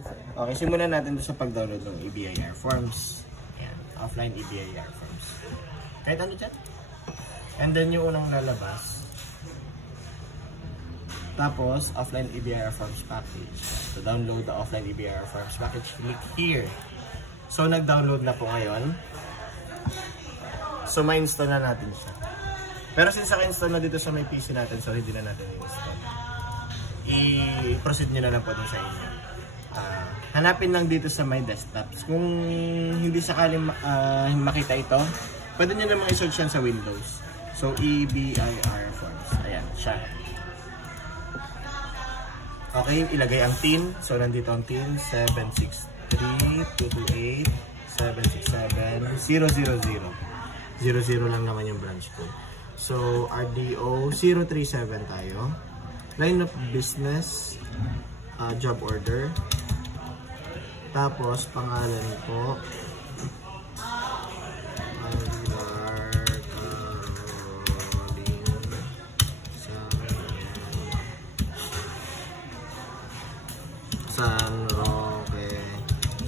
Yes, sir. Okay, simulan natin doon sa pag-download ng EBIR forms. Ayan, offline EBIR forms. Kahit ano dyan. And then yung unang lalabas. Tapos, offline EBIR forms package. To download the offline EBIR forms package, click here. So, nag-download na po ngayon. So, ma-install na natin siya. Pero since naka-install na dito sa may PC natin, so hindi na natin i-install. I-proceed nyo na lang po dun sa inyo. Hanapin lang dito sa my desktops. Kung hindi sakaling makita ito, pwede nyo namang i-search yan sa Windows. So, EBIR forms. Ayan, siya. Okay, ilagay ang TIN. So, nandito ang TIN, 763-228-767-000. 00 lang naman yung branch code. So, RDO 037 tayo. Line of business, job order. Tapos, pangalan po. San Roque,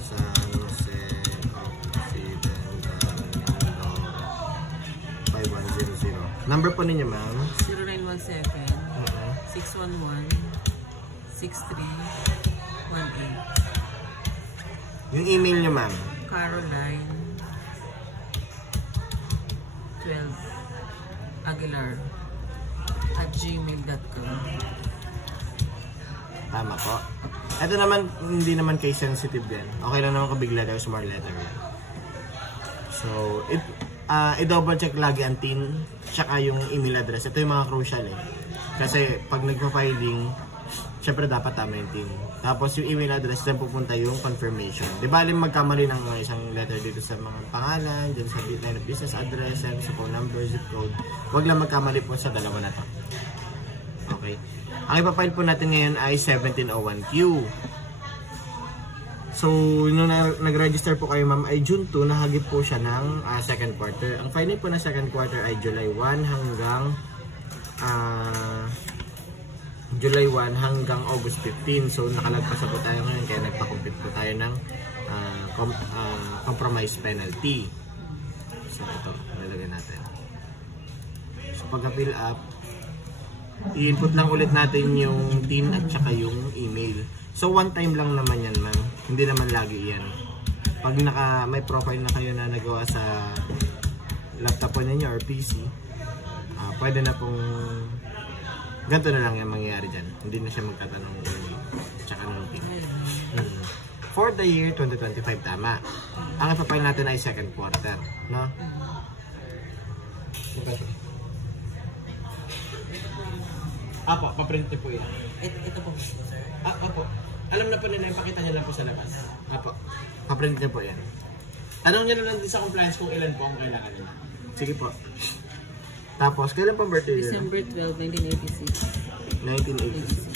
San Jose, Occidental, Mindoro, 5100. Number po ninyo, ma'am? 0917-611-6318. Yung email nyo, ma'am? Caroline 12 Aguilar @gmail.com. Tama po. Ito naman, hindi naman case sensitive din. Okay lang naman kung bigla tayo small letter yan. So, i-double check lagi ang TIN tsaka yung email address. Ito yung mga crucial eh. Kasi pag nagpa-filing, syempre dapat tama yung TIN. Tapos yung email address, dyan pupunta yung confirmation. Di ba alim magkamali ng isang letter dito sa mga pangalan, dyan sa line of business address, sa phone number, zip code. Huwag lang magkamali po sa dalawa na to. Okay. Ang ipapile po natin ngayon ay 1701Q. So, nung nag-register po kayo, ma'am, ay June 2, nahagip po siya ng second quarter. Ang filing po ng second quarter ay July 1 hanggang August 15. So, nakalagpas na po tayo ngayon, kaya nagpa-complete po tayo ng compromise penalty. So, ito, nalagay natin. So, pagka-fill up, i-input lang ulit natin yung TIN at saka yung email. So, one time lang naman yan, ma'am. Hindi naman lagi yan. Pag may profile na kayo na nagawa sa laptop po ninyo or PC, pwede na pong ganito na lang yung mangyayari dyan. Hindi na siya magtatanong tsaka ng PIN. For the year 2025, tama. Ang ipapile natin ay second quarter, no? Apo, paprint po yan. Ito po, sir. Apo, alam na po nila, ipakita nyo lang po sa labas. Apo, paprint nyo po yan. Tanong nyo na lang din sa compliance kung ilan po ang kailangan nyo. Sige po. Tapos, kailan pang birthday nyo? December 12, 1986. 1986.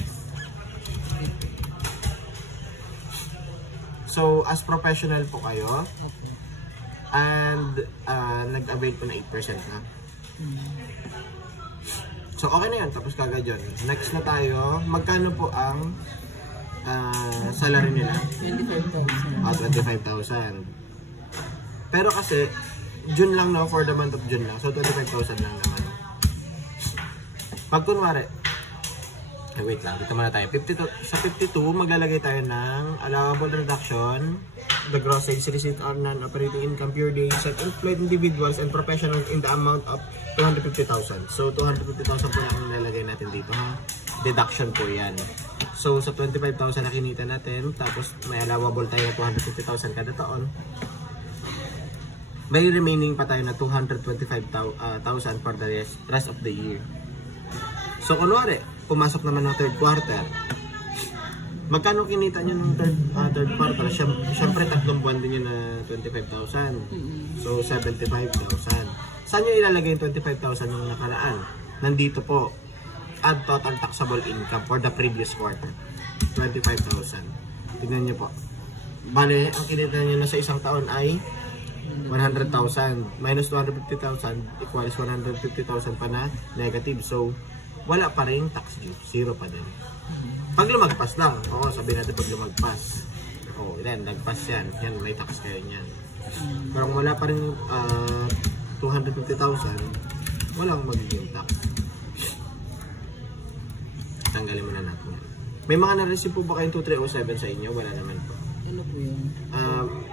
So, as professional po kayo, and nag-avail po na 8% na. So, okay na yan. Tapos kagad yun. Next na tayo. Magkano po ang salary nila? 25,000. 25,000. Pero kasi, June lang, no? For the month of June lang. So, 25,000 lang naman. Pag kunwari, wait lang. Dito muna tayo. 52, sa 52, maglalagay tayo ng allowable reduction, the gross sales receipt or non-operating income pure days, self-employed individuals and professionals in the amount of 250,000. So, 250,000 po lang nilalagay natin dito, ha? Deduction po yan. So, sa 25,000 na kinita natin, tapos may allowable tayo 250,000 kada taon, may remaining pa tayo na 225,000 for the rest of the year. So, kunwari, pumasok naman ng third quarter, magkano kinita nyo ng third quarter? Siyempre, tatlong buwan din yun na 25,000. So, 75,000. Saan nyo ilalagay yung 25,000 yung nakaraan? Nandito po, add total taxable income for the previous quarter. 25,000. Tignan nyo po. Bale, ang kinita nyo na sa isang taon ay 100,000. Minus 250,000 equals 150,000 pa na negative. So, wala pa rin tax due. Zero pa din. Pag lumagpas lang. Oo, sabihin natin pag lumagpas. Oh, yan, nagpas yan. Yan, may tax kayo niyan. Pero kung wala pa rin 250,000, walang magiging tax. Tanggalin muna natin yan. May mga na-receive po ba kayong 2307 sa inyo? Wala naman po. Ano po yun?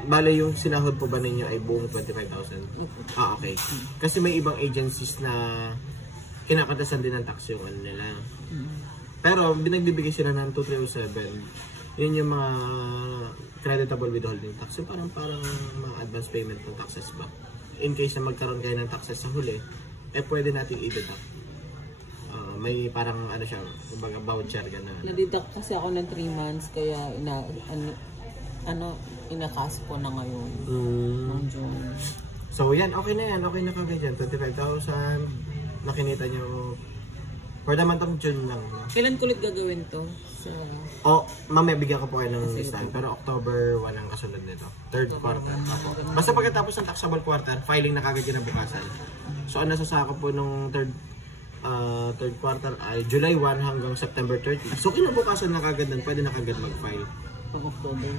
Bale yung sinahod po ba ninyo ay buong 25,000? Ah, okay. Kasi may ibang agencies na kinakatasan din ng tax yung ano nila. Pero binagbibigay sila ng 2307. Yun yung mga creditable withholding tax. So parang mga advance payment ng taxes ba? In case na magkaroon kayo ng taxes sa huli, pwede natin i-deduct. May parang ano siya, kumbaga voucher gano'n. Nadidak kasi ako ng 3 months kaya inakas ko na ngayon. Ng June. So yan, okay na yan. Okay na kagad yan. 25,000. Nakinita nyo for the month of June lang. No? Kailan ko ulit gagawin to? Mamaya bigyan ko po kayo ng listahan. Pero October, walang kasunod nito. Third quarter. Basta pagkatapos ng taxable quarter, filing na kagad yun ang bukasan. So ang nasasaka po nung third quarter ay July 1 hanggang September 30. So kinabukasan na kagad nun, pwede na kagad mag-file. Pag October?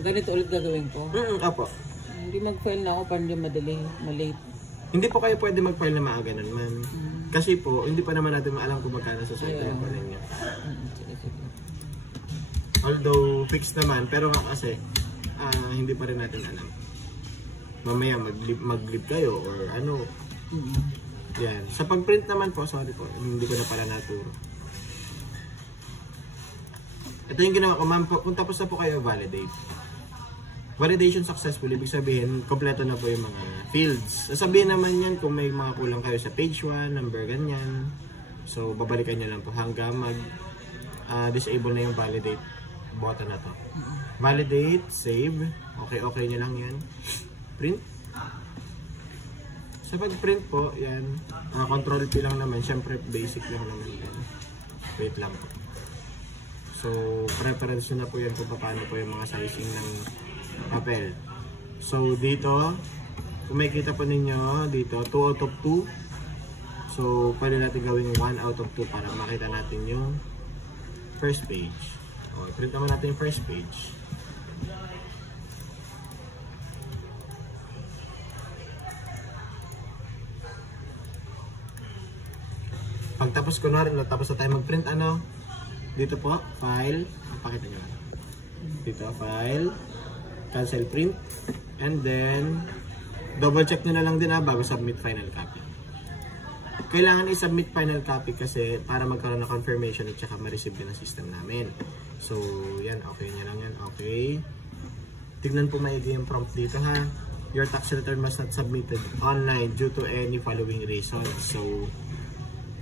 Ganito ulit gagawin ko? Apo. Hindi mag-file na ako para hindi malate. Hindi po kayo pwede mag-file na maaga nun, ma'am. Kasi po, hindi pa naman natin maalam kung magkano sa site yung pa ninyo. Although fixed naman, pero kasi hindi pa rin natin alam. Mamaya mag-leave kayo or ano. Yan. Sa pag-print naman po, sorry po, hindi ko na pala naturo. Ito yung ginawa ko, ma'am. Kung tapos na po kayo, validate. Validation successful, ibig sabihin, kompleto na po yung mga fields. Sasabihin naman yan kung may mga kulang kayo sa page 1, number ganyan. So, babalikan nyo lang po hanggang mag-disable na yung validate button na to. Validate, save. Okay nyo lang yan. Print. Sa pag-print po, yan. Control P lang naman. Siyempre, basic lang naman yan. Wait lang po. So, preference nyo na po yan kung paano po yung mga sizing ng papel. So, dito, kung makikita po ninyo, dito, 2 out of 2. So, pwede natin gawing 1 out of 2 para makita natin yung first page. Okay, print naman natin yung first page. Pagtapos kunwari, tapos na tayo mag-print, dito po, file, pakita nyo. Dito, file, cancel print, and then, double check nyo na lang din bago submit final copy. Kailangan i-submit final copy kasi para magkaroon ng confirmation at saka ma-receive din ang system namin. So, yan, okay nyo lang yan, okay. Tignan po maigi yung prompt dito ha. Your tax return must not submitted online due to any following reasons. So,